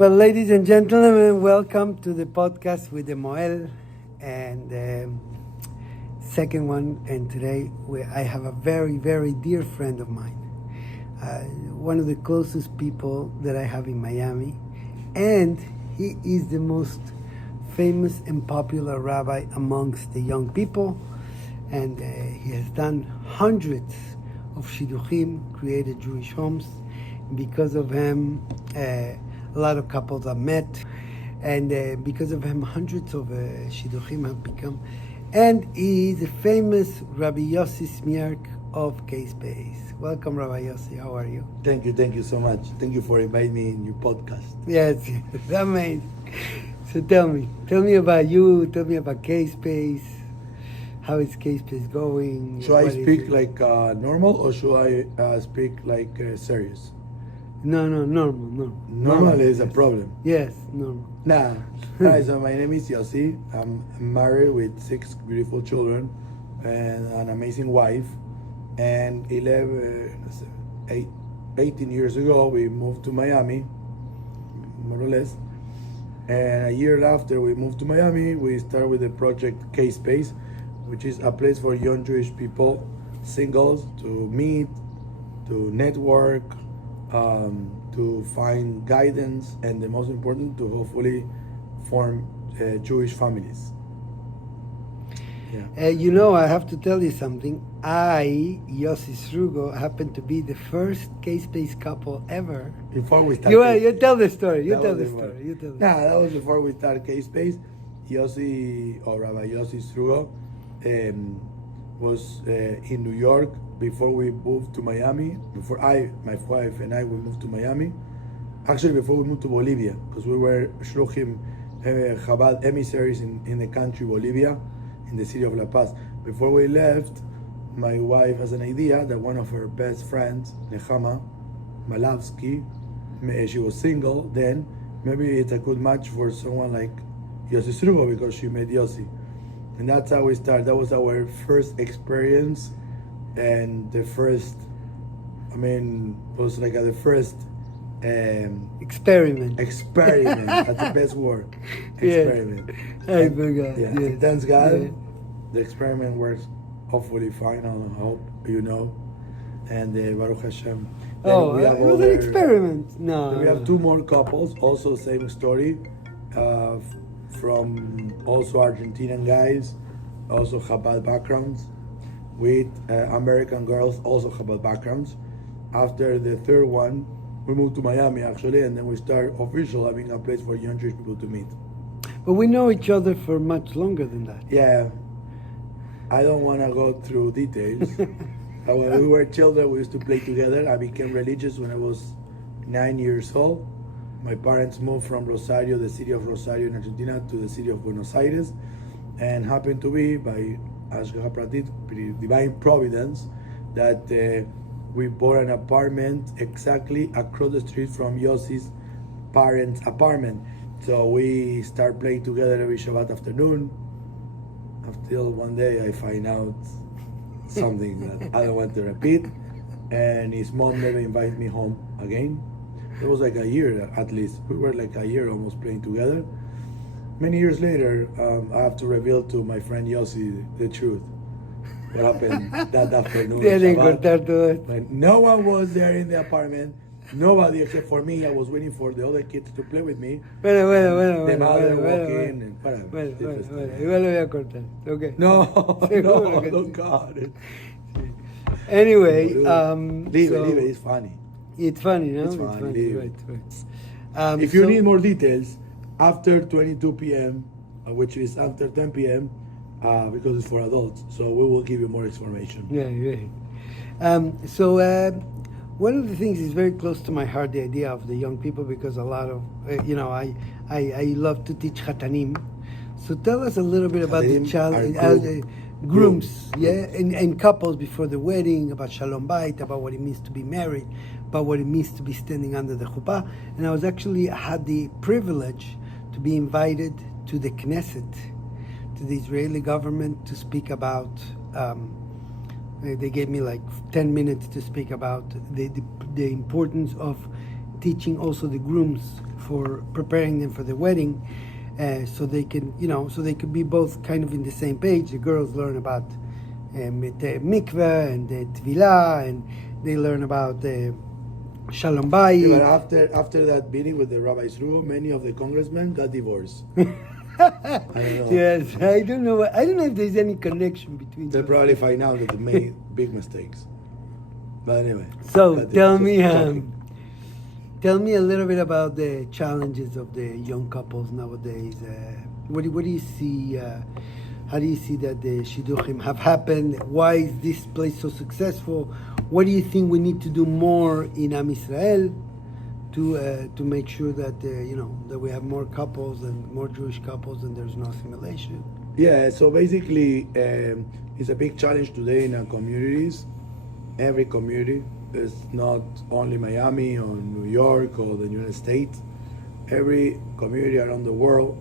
Well, ladies and gentlemen, welcome to the podcast with the Mohel, and second one. And today I have a very, very dear friend of mine, one of the closest people that I have in Miami, and he is the most famous and popular rabbi amongst the young people, and he has done hundreds of shidduchim, created Jewish homes. Because of him, a lot of couples are met, and because of him, hundreds of shidduchim have become. And he is a famous Rabbi Yossi Kspace of Kspace. Welcome, Rabbi Yossi. How are you? Thank you so much. Thank you for inviting me in your podcast. Yes, amazing. So tell me about you. Tell me about Kspace. How is Kspace going? Should I speak like normal or should I speak like serious? No, normal. Normal is a problem. Yes, normal. Nah. Hi, so my name is Yossi. I'm married with 6 beautiful children and an amazing wife. And 18 years ago, we moved to Miami, more or less. And a year after we moved to Miami, we started with the project Kspace, which is a place for young Jewish people, singles, to meet, to network, to find guidance, and the most important, to hopefully form Jewish families. Yeah. I have to tell you something. I, Yossi Srugo, happen to be the first Kspace couple ever. Before we started. You tell the story. That was before we started Kspace. Yossi, or Rabbi Yossi Srugo, was in New York before we moved to Miami. Before my wife and I, we moved to Miami. Actually, before we moved to Bolivia, because we were shluchim, Chabad emissaries in the country Bolivia, in the city of La Paz. Before we left, my wife has an idea that one of her best friends, Nechama Malavsky, she was single then. Maybe it's a good match for someone like Yossi Srugo because she met Yossi. And that's how we started. That was our first experience, and the first, experiment. That's the best word. Experiment. I forgot. Yeah. Yes. And thanks God, the experiment works hopefully fine. I hope you know. And Baruch Hashem. It was an experiment. No. We have 2 more couples, also same story, from also Argentinian guys, also Chabad backgrounds, with American girls, also Chabad backgrounds. After the third one, we moved to Miami actually, and then we started official having a place for young Jewish people to meet. But we know each other for much longer than that. Yeah, I don't want to go through details. When we were children, we used to play together. I became religious when I was 9 years old. My parents moved from Rosario, the city of Rosario in Argentina, to the city of Buenos Aires, and happened to be, by Ashgaha Pratit, divine providence, that we bought an apartment exactly across the street from Yossi's parents' apartment. So we start playing together every Shabbat afternoon, until one day I find out something that I don't want to repeat, and his mom never invited me home again. It was like a year at least. We were like a year almost playing together. Many years later, I have to reveal to my friend Yossi the truth. What happened that afternoon? When no one was there in the apartment. Nobody except for me. I was waiting for the other kids to play with me. The mother walking and Igual lo voy a cortar. Okay. No, don't cut it. Anyway, leave it. It's funny. It's funny, no? It's funny. Right. If you need more details, after 22 p.m., which is after 10 p.m., because it's for adults, so we will give you more information. Yeah, right. So one of the things is very close to my heart, the idea of the young people, because a lot of, I love to teach Chatanim. So tell us a little bit about the child, grooms, and couples before the wedding, about Shalom Bait, about what it means to be married, about what it means to be standing under the chuppah. And I had the privilege to be invited to the Knesset, to the Israeli government, to speak about They gave me like 10 minutes to speak about the importance of teaching also the grooms for preparing them for the wedding, so they can, so they could be both kind of in the same page. The girls learn about the mikveh and the tvilah, and they learn about shalom bayit. Yeah, but after that meeting with the Rabbi Yisroel, many of the congressmen got divorced. I don't know. Yes, I don't know. I don't know if there's any connection between. They'll those. probably find out that they made big mistakes. But anyway. So tell me, topic. tell me a little bit about the challenges of the young couples nowadays. What do you see? How do you see that the shidduchim have happened? Why is this place so successful? What do you think we need to do more in Am Yisrael to make sure that that we have more couples and more Jewish couples and there's no assimilation? Yeah, so basically, it's a big challenge today in our communities. Every community is not only Miami or New York or the United States. Every community around the world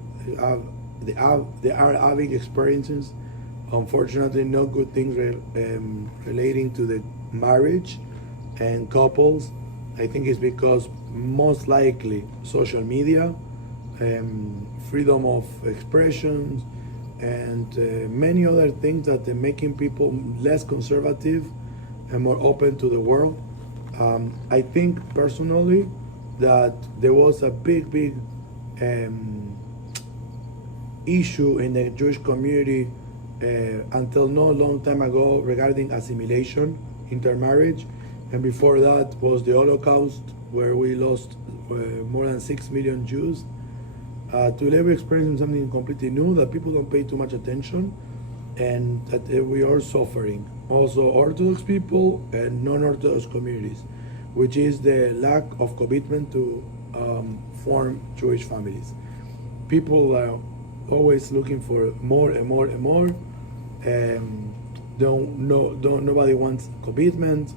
they are having experiences. Unfortunately, no good things relating to the marriage and couples. I think it's because most likely social media, freedom of expressions, and many other things that are making people less conservative and more open to the world. I think personally that there was a big issue in the Jewish community until no long time ago regarding assimilation, intermarriage, and before that was the Holocaust, where we lost more than 6 million Jews. Today we're experiencing something completely new that people don't pay too much attention, and that we are suffering. Also Orthodox people and non-Orthodox communities, which is the lack of commitment to form Jewish families. People are always looking for more and more and more. Nobody wants commitment.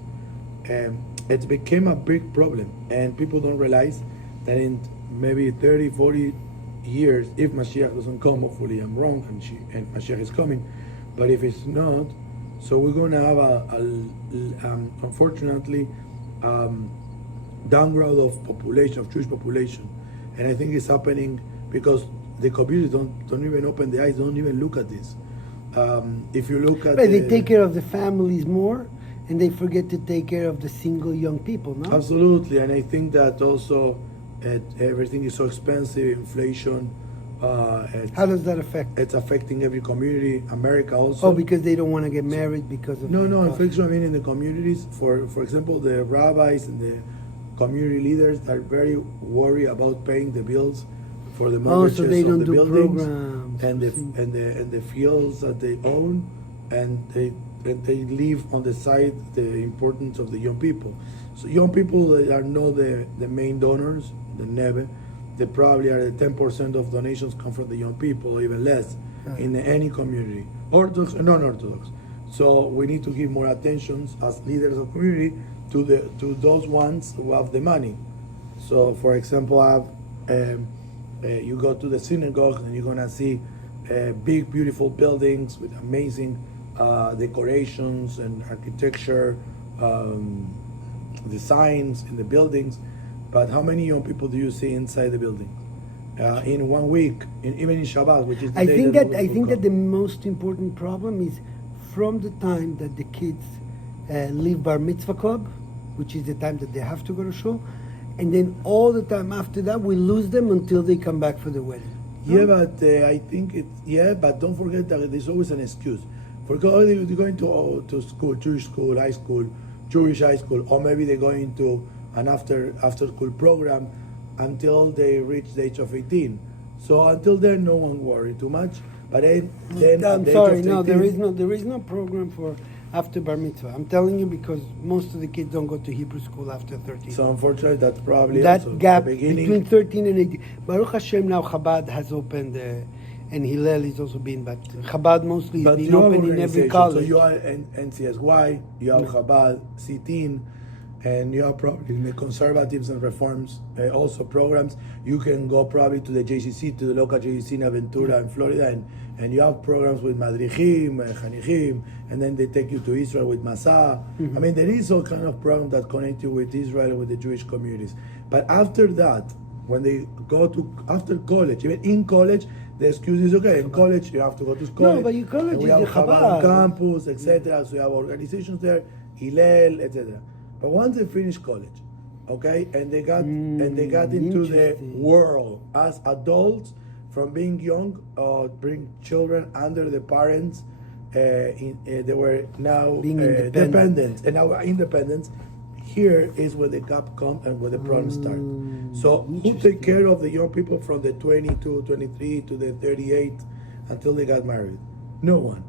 It became a big problem, and people don't realize that in maybe 30, 40 years, if Mashiach doesn't come, hopefully I'm wrong, and Mashiach is coming, but if it's not, so we're going to have unfortunately, downgrowth of population, of Jewish population, and I think it's happening because the community don't even open the eyes, don't even look at this. If you look at they take care of the families more, and they forget to take care of the single young people, no? Absolutely, and I think that also everything is so expensive, inflation. How does that affect? It's affecting every community. America also. Oh, because they don't want to get married because of No, the cost. inflation. I mean, in the communities, for example, the rabbis and the community leaders are very worried about paying the bills for the mortgages so they don't of the do buildings programs and the fields that they own, and they leave on the side the importance of the young people. So young people that are not the main donors, the nebe, they probably are the 10% of donations come from the young people, or even less, in any community, Orthodox and non-Orthodox. So we need to give more attention as leaders of community to those ones who have the money. So, for example, you go to the synagogue and you're gonna see big, beautiful buildings with amazing decorations and architecture, designs in the buildings. But how many young people do you see inside the building? In 1 week, even in Shabbat, which is the day I think that the most important problem is from the time that the kids leave Bar Mitzvah Club, which is the time that they have to go to shul, and then all the time after that we lose them until they come back for the wedding. Yeah, but I think but don't forget that there's always an excuse. For they're going to school, Jewish school, high school, Jewish high school, or maybe they're going to an after school program until they reach the age of 18. So until then, no one worry too much. But then I'm sorry, no, there is no program for after bar mitzvah. I'm telling you because most of the kids don't go to Hebrew school after 13. So unfortunately, that's probably that also gap the beginning. between 13 and 18. Baruch Hashem, now Chabad has opened, and Hillel is also been, but Chabad mostly is being open in every college. So you are NCSY, you have Chabad, CTIN, and you have probably the conservatives and reforms also programs. You can go probably to the JCC, to the local JCC in Aventura in Florida, and you have programs with Madrichim, Chanichim, and then they take you to Israel with Masa. I mean, there is all kind of program that connect you with Israel, with the Jewish communities. But after that, when they go to after college, even in college, the excuse is okay. In college, you have to go to college. No, but your college and we is have a Chabad Chabad. campus, etc. So we have organizations there, Hillel, etc. But once they finish college, okay, and they got into the interesting. world as adults, from being young, bring children under the parents. They were now Being dependent, and now independence. Here is where the gap comes and where the problems start. So who take care of the young people from the 22, 23 to the 38 until they got married? No one.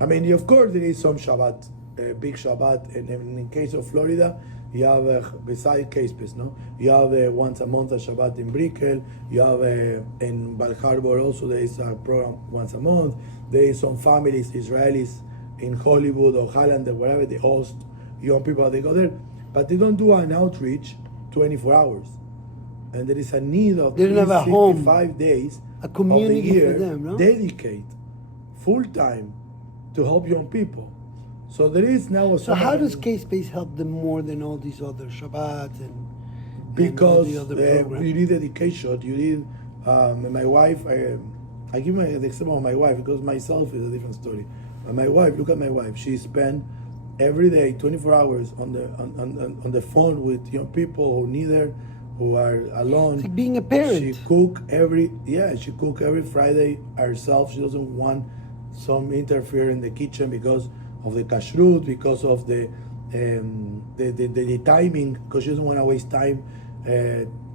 I mean, of course, there is some Shabbat, big Shabbat, and in case of Florida, you have beside Kspace, no? You have once a month a Shabbat in Brickell. You have in Bar Harbor also there is a program once a month. There is some families, Israelis in Hollywood or Holland or wherever, they host young people. They go there, but they don't do an outreach 24 hours. And there is a need of They don't have a home, 365 days a community of the year for them, no? dedicate full time to help young people. So there is now a So how does Kspace help them more than all these other Shabbats and because and all the other programs? you need dedication. You need my wife. I give the example of my wife because myself is a different story. But my wife, look at my wife. She spent every day 24 hours on the phone with young people who need her, who are alone. It's like being a parent. She cook every Friday herself. She doesn't want some interfere in the kitchen because of the kashrut, because of the timing, because she doesn't want to waste time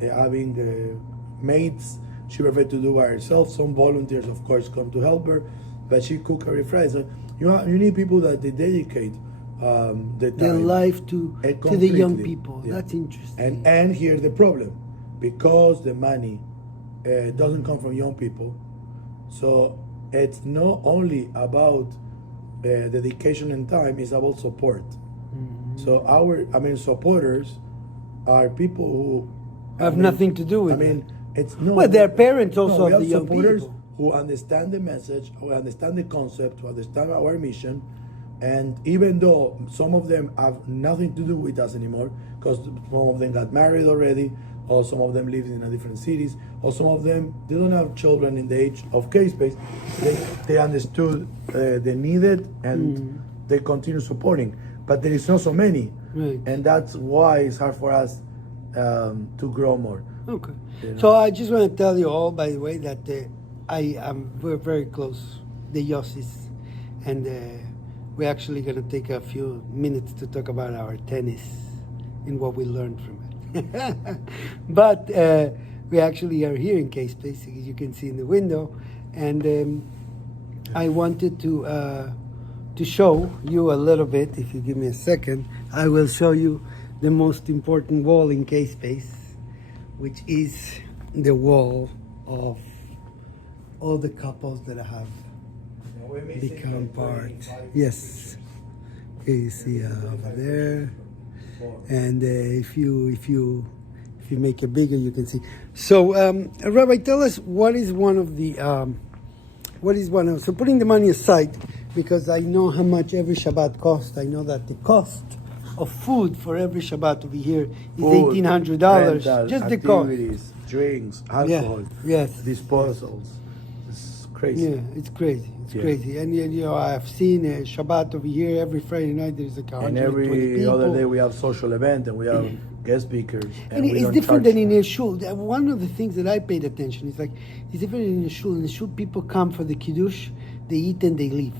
having maids. She prefers to do by herself. Some volunteers, of course, come to help her, but she cook every Friday. So you need people that they dedicate their life to the young people. Yeah. That's interesting. And here's the problem, because the money doesn't come from young people, so it's not only about dedication and time, it's about support. Mm-hmm. So supporters are people who have nothing to do with I mean, it. it's no. Well, they're parents also we of have the young supporters people. who understand the message, who understand the concept, who understand our mission, and even though some of them have nothing to do with us anymore, because some of them got married already, or some of them live in a different cities, or some of them they don't have children in the age of Kspace, they understood the needed and they continue supporting. But there is not so many, Right. and that's why it's hard for us to grow more. Okay. You know? So I just want to tell you all, by the way, that we're very close, the Yossis, and we're actually going to take a few minutes to talk about our tennis and what we learned from it. But we actually are here in Kspace, as you can see in the window, and I wanted to show you a little bit. If you give me a second, I will show you the most important wall in Kspace, which is the wall of all the couples that have become part. Yes. Okay, you see over there, and if you make it bigger, you can see. So, Rabbi, tell us what is one of the so putting the money aside, because I know how much every Shabbat costs. I know that the cost of food for every Shabbat over here is $1,800. Just the cost. Activities, drinks, alcohol, Yes. disposals. It's crazy. Yeah, it's crazy. It's Yeah. crazy. And you know, I've seen a Shabbat over here every Friday night. There's like 120 And every people. other day we have social event and we have guest speakers. And we it's don't different charge than in them. a shul. One of the things that I paid attention is like it's different in a shul. In the shul, people come for the kiddush, they eat and they leave.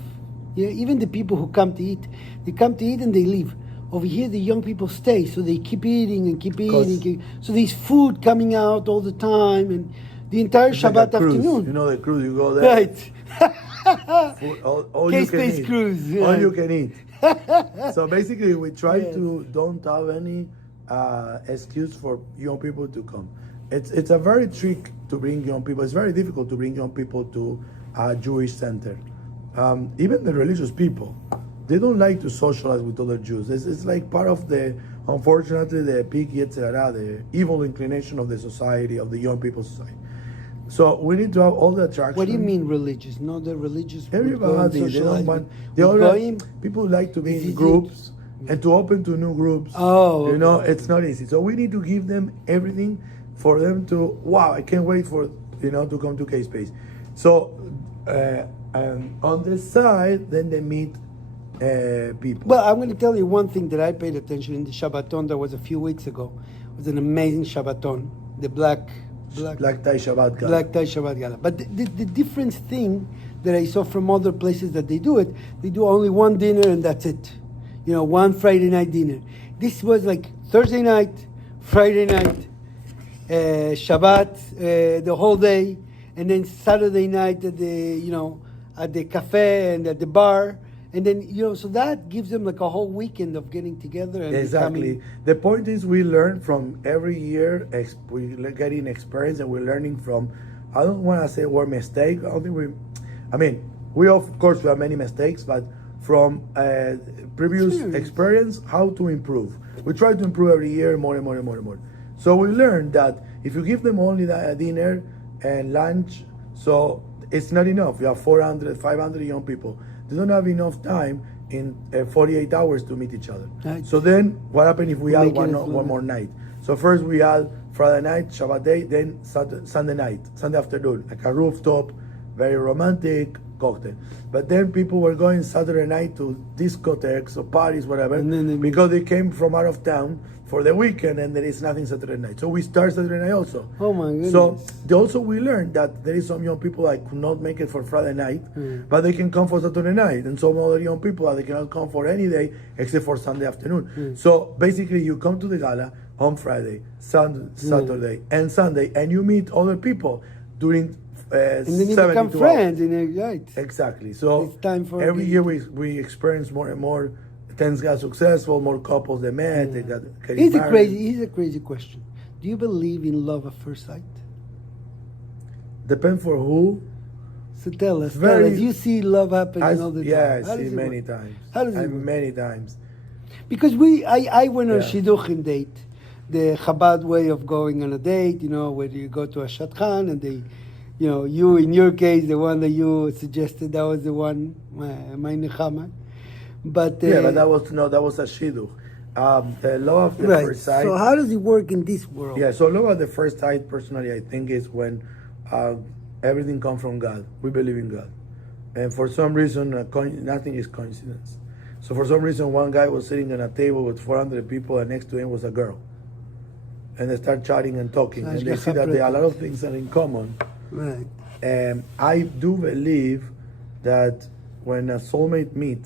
Yeah, even the people who come to eat, they come to eat and they leave. Over here, the young people stay, so they keep eating and keep eating. So there's food coming out all the time, and the entire It's like Shabbat a cruise. afternoon. You know the cruise, you go there. Right. Food, all you can K-Space eat. cruise. All Yeah. you can eat. So basically, we try Yes. to don't have any excuse for young people to come. It's a very trick to bring young people. It's very difficult to bring young people to a Jewish center. Even the religious people, they don't like to socialize with other Jews. It's like part of unfortunately, the pig yetzirah, the evil inclination of the society, of the young people's society. So we need to have all the attraction. What do you mean religious? No, the religious. Everybody, they don't want. They would all goyim? people like to be Is in it- groups and to open to new groups. Oh, You know, okay. it's not easy. So we need to give them everything for them to, wow, I can't wait for, to come to Kspace. So on the side, then they meet people. Well, I'm going to tell you one thing that I paid attention in the Shabbaton that was a few weeks ago. It was an amazing Shabbaton, the black Tie Shabbat Gala. Black Tie Shabbat Gala. But the different thing that I saw from other places that they do it, they do only one dinner and that's it. One Friday night dinner. This was like Thursday night, Friday night, Shabbat, the whole day, and then Saturday night at the cafe and at the bar. And then, so that gives them like a whole weekend of getting together. And Exactly. The point is we learn from every year, we're getting experience and we're learning from, I don't want to say the word mistake. I don't think we of course we have many mistakes, but from previous experience, how to improve. We try to improve every year more and more and more and more. So we learned that if you give them only dinner and lunch, so it's not enough. You have 400, 500 young people. They don't have enough time in 48 hours to meet each other. Right. So then what happens if we add one fluid. more night? So first we add Friday night, Shabbat day, then Sunday night, Sunday afternoon, like a rooftop, very romantic cocktail. But then people were going Saturday night to discotheques or parties, whatever, because they came from out of town for the weekend and there is nothing Saturday night. So we start Saturday night also. Oh my goodness. So also we learned that there is some young people that could not make it for Friday night, but they can come for Saturday night. And some other young people that they cannot come for any day except for Sunday afternoon. So basically you come to the gala on Friday, Saturday and Sunday, and you meet other people during and then you 72 become friends, hours. right? Exactly. So It's time for every year we experience more and more. Things got successful, more couples they met, they got getting married. Here's a crazy question. Do you believe in love at first sight? Depends for who. So tell us. You see love happen all the time. Yeah, I How see does it many work? times. How does it work? Many times. Because I went on a Yeah. shidduchim date, the Chabad way of going on a date, where you go to a shadchan and they, you in your case, the one that you suggested, that was the one, my nechama. But But that was a shidduch. The love at the first sight. So how does it work in this world? Yeah, so love at the first sight, personally, I think is when everything comes from God. We believe in God, and for some reason, nothing is coincidence. So for some reason, one guy was sitting at a table with 400 people, and next to him was a girl, and they start chatting and talking, and they see that a lot of things are in common. Right. And I do believe that when a soulmate meet,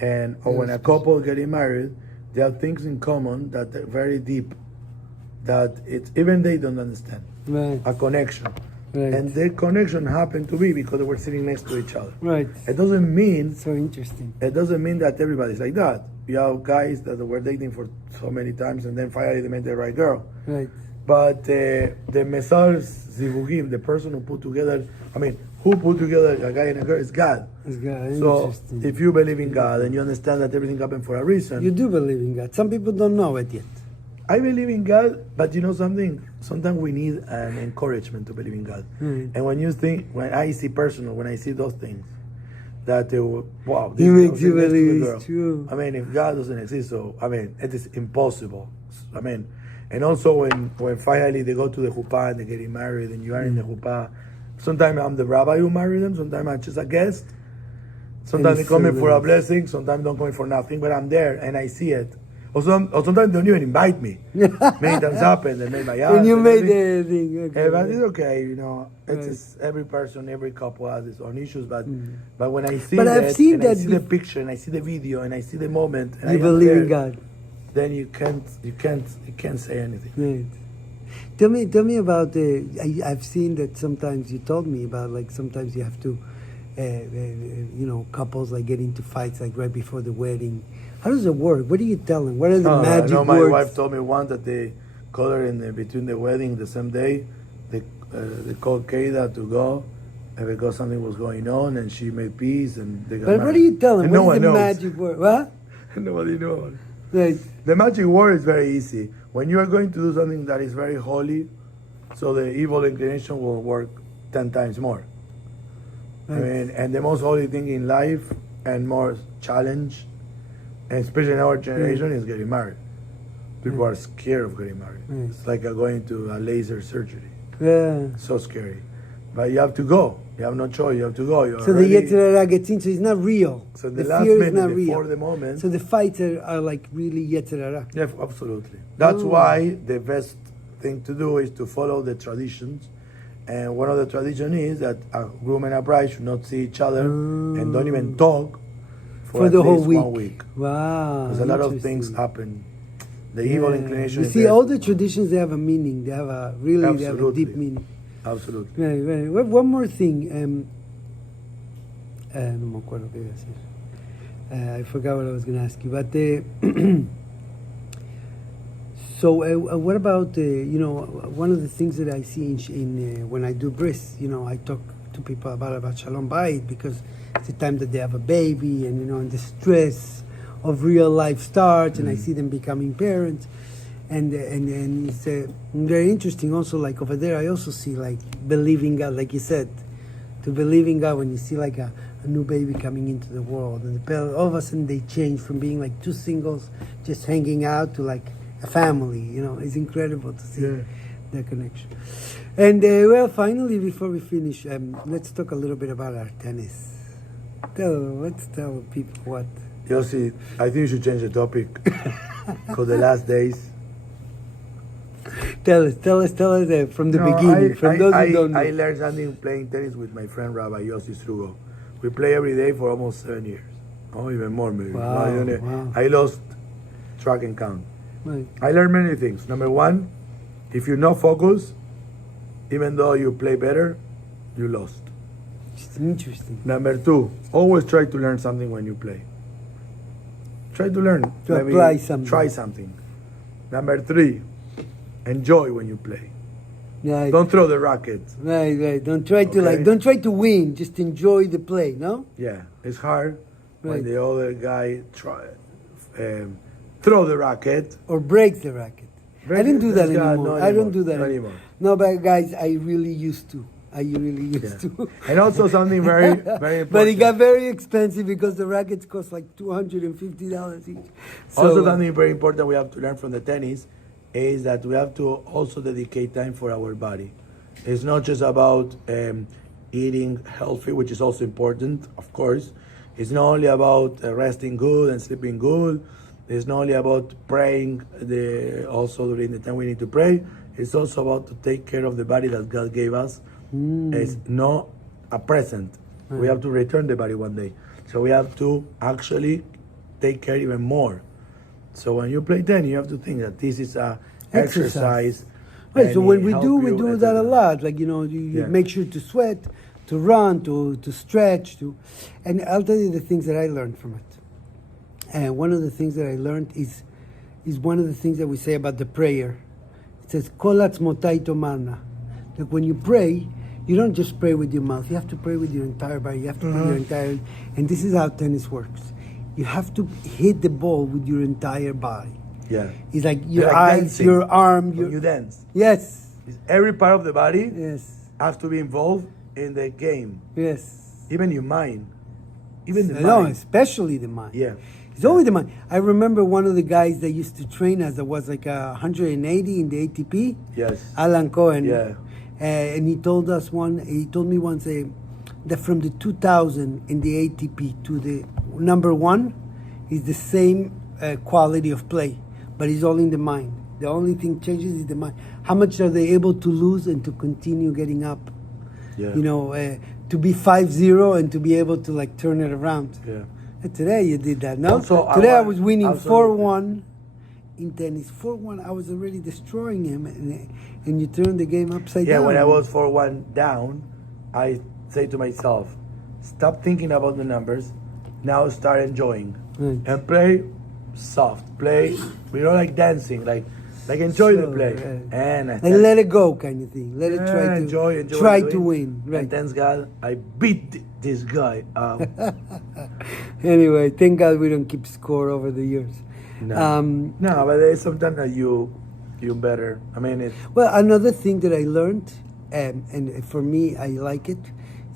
or when a couple getting married, they have things in common that are very deep, that it's even they don't understand. Right. A connection. Right. And their connection happened to be because they were sitting next to each other. Right. It doesn't mean So interesting. that everybody's like that. You have guys that were dating for so many times and then finally they met the right girl. Right. But the Mesar Zivugim, the person who put together, who put together a guy and a girl is God. It's good. So Interesting. if you believe in God and you understand that everything happened for a reason, You do believe in God. Some people don't know it yet. I believe in God, but you know something? Sometimes we need an encouragement to believe in God. Right. And when I see those things, that wow, It makes you girl next to believe the girl. it's true. If God doesn't exist, it is impossible. And also when finally they go to the chuppah and they're getting married and you are in the chuppah, sometimes I'm the rabbi who married them, sometimes I'm just a guest. Sometimes they come in for a blessing, sometimes don't come in for nothing, but I'm there and I see it. Or sometimes they don't even invite me. Many times happened, they made my house. And you made everything. the thing. Okay. But it's okay, It's Right. just every person, every couple has its own issues. But when I see But that, I've seen and that I see the picture, and I see the video, and I see the moment, and You I am believe there, in God. then you can't say anything. Right. Tell me about I've seen that sometimes you told me about like sometimes you have to, couples like get into fights like right before the wedding. How does it work? What do you tell them? What are the magic I know my words? wife told me once that they called her between the wedding the same day. They called Keida to go because something was going on, and she made peace, and they got But married. what do you tell them? And What no is one the knows. magic word? What? Nobody knows. Right. The magic word is very easy. When you are going to do something that is very holy, so the evil inclination will work 10 times more. Right. And the most holy thing in life and more challenge And especially in our generation, is getting married. People are scared of getting married. It's like going to a laser surgery. Yeah. So scary. But you have to go. You have no choice. You have to go. You're So the Yetzer Hara gets in, so it's not real. So the last fear is minute, not before real. the moment. So the fights are like really Yetzer Hara. Yeah, absolutely. That's why the best thing to do is to follow the traditions. And one of the traditions is that a groom and a bride should not see each other and don't even talk for at the whole least week. 1 week. Wow. Because a lot of things happen. The evil inclination You is see, there. all the traditions, they have a meaning. They have a they have a Absolutely. deep meaning. Absolutely. Right, right. One more thing. No me acuerdo qué iba a decir. I forgot what I was going to ask you. But so, what about one of the things that I see in when I do bris? I talk to people about Shalom Bayit because it's the time that they have a baby, and the stress of real life starts, and I see them becoming parents. And it's very interesting also, like over there, I also see like believing God, like you said, to believing God when you see like a new baby coming into the world. And all of a sudden they change from being like two singles just hanging out to like a family. It's incredible to see that connection. And well, finally, before we finish, let's talk a little bit about our tennis. Let's tell people what. Yossi, I think you should change the topic. Because the last days. Tell us from the beginning, from those who don't know. I learned something playing tennis with my friend Rabbi Yossi Kspace. We play every day for almost 7 years. Oh, even more maybe. Wow. I lost track and count. Right. I learned many things. Number one, if you're not focused, even though you play better, you lost. It's interesting. Number two, always try to learn something when you play. Try to learn. To apply something. Try something. Number three, enjoy when you play. Right. Don't throw the racket. Right. Don't try to win. Just enjoy the play. No. Yeah, it's hard when Right. the other guy throw the racket. Or break the racket. I didn't do that anymore. I don't do that anymore. No, but guys, I really used to. To. And also something very, very important. But it got very expensive because the rackets cost like $250 each. So, Also something very important we have to learn from the tennis is that we have to also dedicate time for our body. It's not just about eating healthy, which is also important, of course. It's not only about resting good and sleeping good. It's not only about praying also during the time we need to pray. It's also about to take care of the body that God gave us. It's not a present. We have to return the body one day. So we have to actually take care even more. So when you play tennis, you have to think that this is a exercise. Right, so when we do et that a cetera. lot. Like, you make sure to sweat, to run, to stretch, and I'll tell you the things that I learned from it. And one of the things that I learned is one of the things that we say about the prayer. It says, Kol atzmotai tomarna. Like when you pray, you don't just pray with your mouth. You have to pray with your entire body. You have to put your entire... And this is how tennis works. You have to hit the ball with your entire body. Yeah. It's like your Like eyes, dancing. your arm, When you dance. Yes. Every part of the body Yes. has to be involved in the game. Yes. Even your mind. Even the No, mind. especially the mind. Yeah. It's always the mind. I remember one of the guys that used to train us that was like 180 in the ATP. Yes. Alan Cohen. Yeah. And he told me once that from the 2000 in the ATP to the number one is the same quality of play, but it's all in the mind. The only thing changes is the mind. How much are they able to lose and to continue getting up? Yeah. To be 5-0 and to be able to like turn it around. Yeah. And today you did that, no? Also, Today I was winning absolutely. 4-1 in tennis. 4-1, I was already destroying him, and you turned the game upside down. Yeah, when I was 4-1 down, I say to myself, stop thinking about the numbers, now start enjoying. Right. And play soft. Play, like dancing, like enjoy the play. Right. And let it go kind of thing. Let it try to enjoy try to win. Right. And thanks God, I beat this guy up. Anyway, thank God we don't keep score over the years. No, but there's sometimes that you better. I mean, it's... Well, another thing that I learned, and for me, I like it,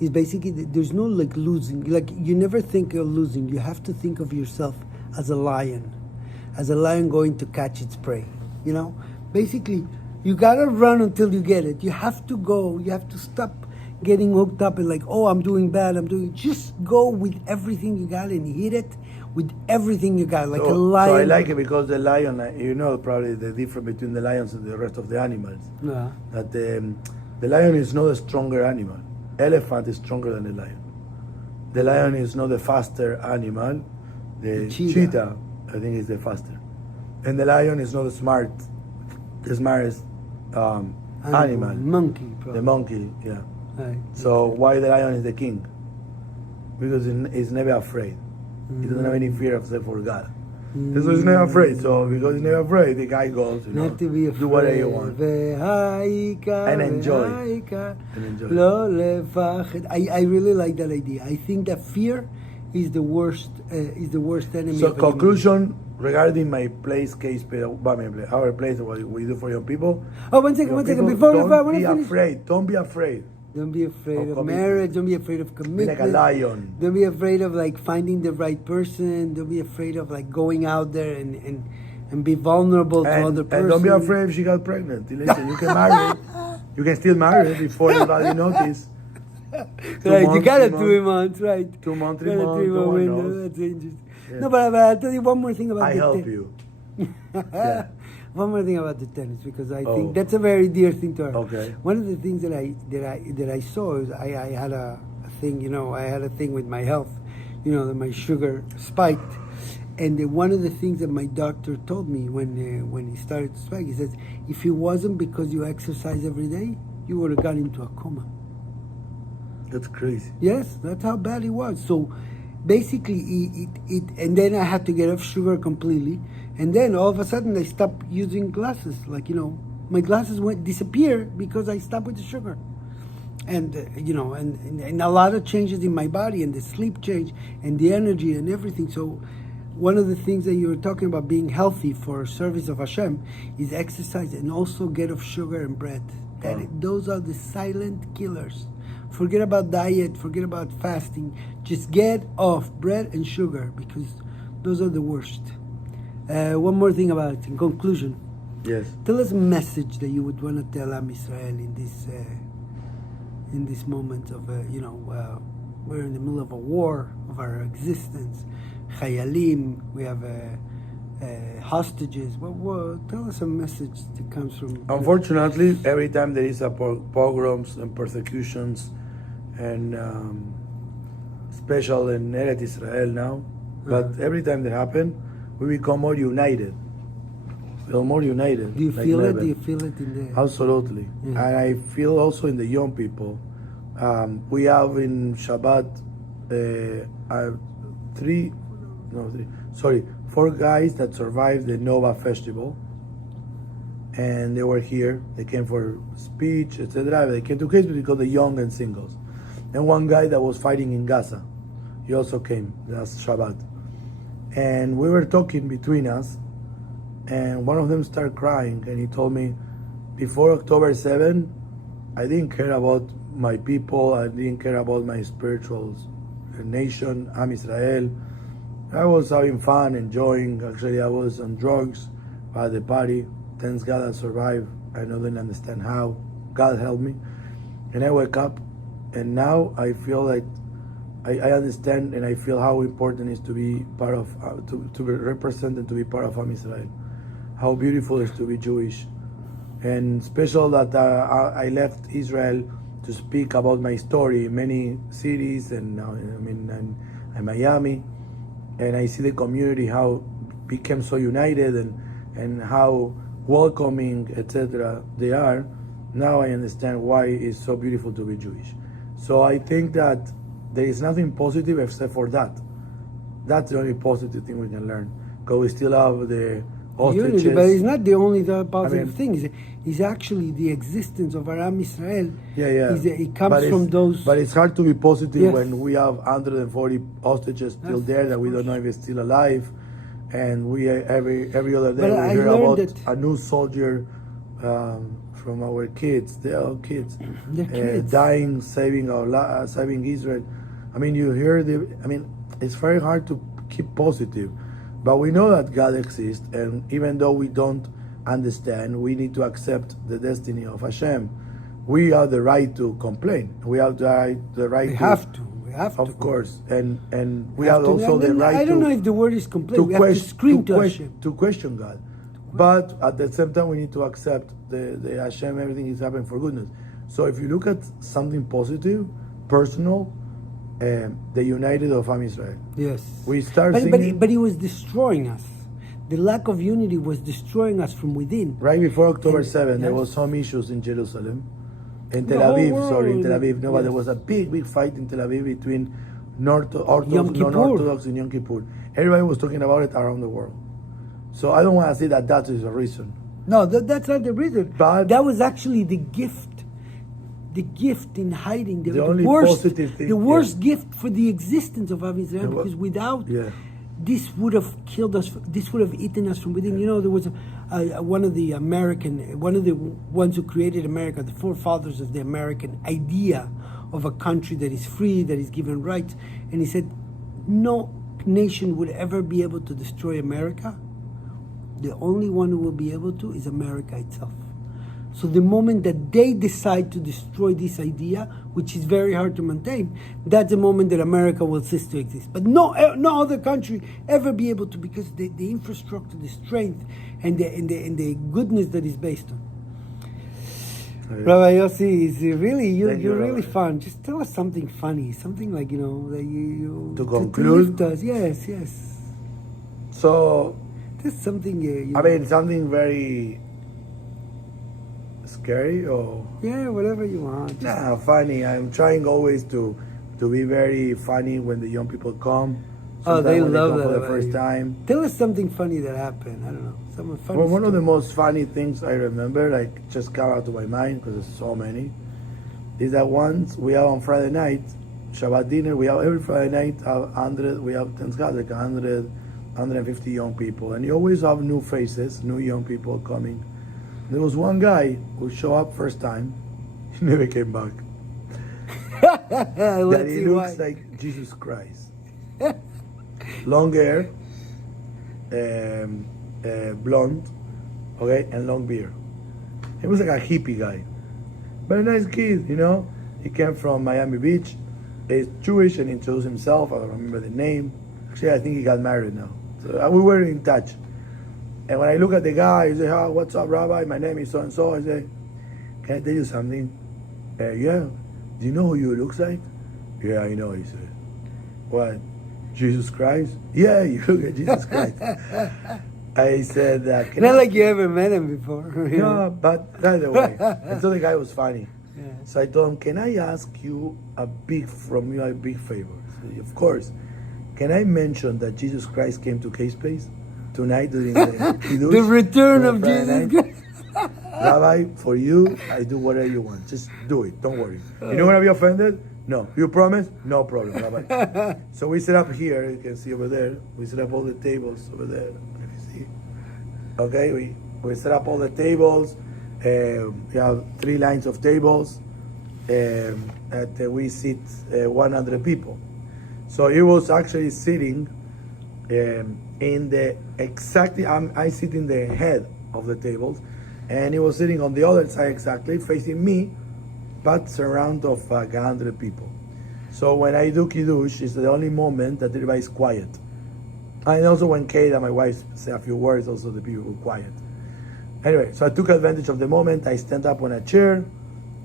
is basically that there's no like losing. Like you never think of losing. You have to think of yourself as a lion going to catch its prey. You know, basically, you gotta run until you get it. You have to go. You have to stop getting hooked up and like, oh, I'm doing bad. Just go with everything you got and hit it with everything you got, like a lion. So I like it because the lion, you know, probably the difference between the lions and the rest of the animals. Yeah. That the lion is not a stronger animal. Elephant is stronger than the lion. The lion is not the faster animal. The cheetah, I think, is the faster. And the lion is not the smartest animal. Monkey, probably. The monkey, yeah. Right. So why the lion is the king? Because he's never afraid. He doesn't have any fear except for God. So he's never afraid. So because he's never afraid, the guy goes, Not to be afraid. do whatever you want. And enjoy. I really like that idea. I think that fear is the worst enemy. So of conclusion regarding my place case, our place, what we do for young people. Oh, one second. Before don't be afraid. Don't be afraid. Don't be afraid of marriage. Don't be afraid of commitment. Be like a lion. Don't be afraid of like finding the right person. Don't be afraid of like going out there and be vulnerable to other person. And don't be afraid if she got pregnant. Listen, you can marry. You can still marry before everybody notice. Right, you got a 3 months, right? 2 months, 3 months. No one knows. That's interesting. Yeah. No, but I'll tell you one more thing about I help you. Yeah. One more thing about the tennis, because I think that's a very dear thing to her. Okay. One of the things that I saw is I had a thing, you know, I had a thing with my health, you know, that my sugar spiked, and one of the things that my doctor told me when he started to spike, he says, if it wasn't because you exercise every day, you would have gone into a coma. That's crazy. Yes, that's how bad it was. So basically, it and then I had to get off sugar completely. And then all of a sudden I stopped using glasses. Like, you know, my glasses disappear because I stopped with the sugar. And, you know, and a lot of changes in my body, and the sleep change and the energy and everything. So one of the things that you were talking about being healthy for service of Hashem is exercise and also get off sugar and bread. Those are the silent killers. Forget about diet, forget about fasting. Just get off bread and sugar, because those are the worst. One more thing about it, in conclusion. Yes. Tell us a message that you would want to tell Am Israel in this moment of, we're in the middle of a war of our existence. Chayalim, we have hostages. Tell us a message that comes from... Unfortunately, every time there is a pogroms and persecutions, and special in Eretz Israel now, but every time that happen, we become more united. Feel more united. Do you like feel never. it? Do you feel it in the... Absolutely. Yeah. And I feel also in the young people. We have in Shabbat 4 guys that survived the Nova Festival, and they were here. They came for speech, etc. They came to Christmas because they're young and singles. And one guy that was fighting in Gaza, he also came last Shabbat. And we were talking between us, and one of them started crying, and he told me, before October 7, I didn't care about my people, I didn't care about my spiritual nation, Am Israel. I was having fun, enjoying. Actually, I was on drugs at the party. Thanks God I survived. I didn't understand how. God helped me. And I wake up, and now I feel like I understand, and I feel how important it is to be part of, to represent and to be part of Am Israel. How beautiful it is to be Jewish. And special that I left Israel to speak about my story in many cities, and in Miami. And I see the community, how became so united, and how welcoming, etc. they are. Now I understand why it's so beautiful to be Jewish. So I think that there is nothing positive except for that. That's the only positive thing we can learn. Because we still have the hostages. Unity, but it's not the only positive thing. It's actually the existence of our Am Israel. Yeah. It comes from those... But it's hard to be positive when we have 140 hostages still there that we don't know if it's still alive. And we every other day we hear about a new soldier from our kids. They're all kids. Dying, saving saving Israel. I mean, you hear it's very hard to keep positive. But we know that God exists, and even though we don't understand, we need to accept the destiny of Hashem. We have the right to complain. We have the right We to... have to. We have to. Of course. And we have have to. also the right to... I don't know if the word is complain. We have to scream to Hashem. To question God. But at the same time, we need to accept the Hashem, everything is happening for goodness. So if you look at something positive, personal, the united of Am Israel. Yes. We start but, singing... but it was destroying us. The lack of unity was destroying us from within. Right before October And- 7, there yes. was some issues in Jerusalem. In The Tel whole Aviv, world, in Tel Aviv. No, but yes. there was a big fight in Tel Aviv between Orthodox, Yom Kippur. non-Orthodox and Yom Kippur. Everybody was talking about it around the world. So I don't want to say that that is a reason. No, that's not the reason. But- that was actually the gift. The gift in hiding. The only worst, positive thing, the worst gift for the existence of Am Israel, Yeah, because without Yeah. this would have killed us. This would have eaten us from within. You know, there was one of the ones who created America, the forefathers of the American idea of a country that is free, that is given rights, and he said, no nation would ever be able to destroy America. The only one who will be able to is America itself. So the moment that they decide to destroy this idea, which is very hard to maintain, that's the moment that America will cease to exist. But no other country ever be able to, because the infrastructure, the strength, and the goodness that is based on. Rabbi Yossi, is really you're really Rabbi. fun. Just tell us something funny, something like that you To conclude? lift us. Yes. So, There's something. I mean, something very scary or... Yeah, whatever you want. Just Nah, funny. I'm trying always to be very funny when the young people come. Oh, Sometimes they when love come that for the about first you. time. Tell us something funny that happened. I don't know. Some funny Well, one of the story. most funny things I remember, like just come out to my mind because there's so many, is that once we have on Friday night, Shabbat dinner, we have every Friday night, we have like 150 young people, and you always have new faces, new young people coming. There was one guy who showed up first time, he never came back. Let's That he see looks why. like Jesus Christ. Long hair, blonde, okay, and long beard. He was like a hippie guy, but a nice kid, you know. He came from Miami Beach. He's Jewish and introduced himself. I don't remember the name. Actually, I think he got married now. So we were in touch. And when I look at the guy, he say, "Oh, what's up, Rabbi? My name is so and so." I say, "Can I tell you something?" Yeah. Do you know who you looks like? Yeah, I know. He said, "What? Jesus Christ?" Yeah, you look at Jesus Christ. I said, "Can Not I-" like you ever met him before. No, but either way, I thought the guy was funny. Yeah. So I told him, "Can I ask you a big favor?" He said, "Of course. Can I mention that Jesus Christ came to Kspace tonight during the Kiddush? The return of Friday Jesus night? Christ. Rabbi, for you, I do whatever you want. Just do it. Don't worry. You're not gonna be offended? No. You promise? No problem, Rabbi." So we set up here. You can see over there. We set up all the tables over there. If you see. Okay, we set up all the tables. We have 3 lines of tables. We sit 100 people. So he was actually sitting in the exactly. I sit in the head of the tables, and he was sitting on the other side exactly, facing me, but surrounded of 100 people. So when I do Kiddush, it's the only moment that everybody's quiet. And also when Kate and my wife say a few words, also the people were quiet. Anyway, so I took advantage of the moment. I stand up on a chair,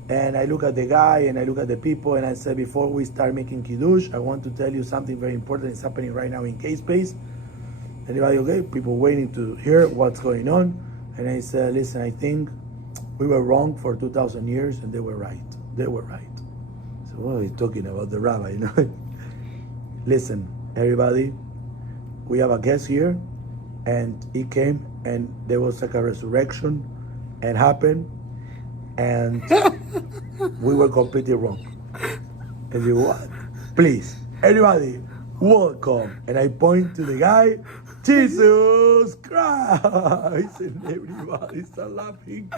and I look at the guy, and I look at the people, and I said, "Before we start making Kiddush, I want to tell you something very important is happening right now in Kspace." Anybody okay? People waiting to hear what's going on. And I said, "Listen, I think we were wrong for 2,000 years, and they were right. They were right." So what are you talking about, the rabbi? You know? Listen, everybody, we have a guest here, and he came, and there was like a resurrection, and happened, and we were completely wrong. And you what? Please, everybody, welcome. And I point to the guy, Jesus Christ, and everybody started laughing.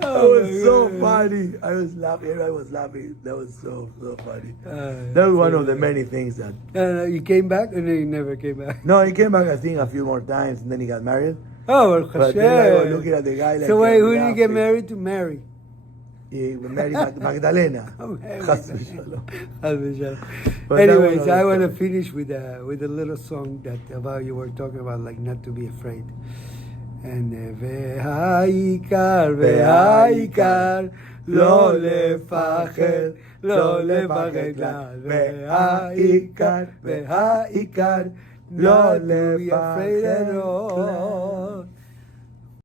That was so funny. I was laughing. That was so funny. That was one of the many things that. You came back, and then you never came back. No, he came back, I think, a few more times, and then he got married. Oh, well, But then I was looking at the guy like. So wait, who did you get married to? Mary. He married Magdalena. Chas v'shalom. But anyways, I want to finish with a little song that about you were talking about, like not to be afraid. And והעיקר לא לפחד, לא לפחד כלל. והעיקר לא לפחד כלל.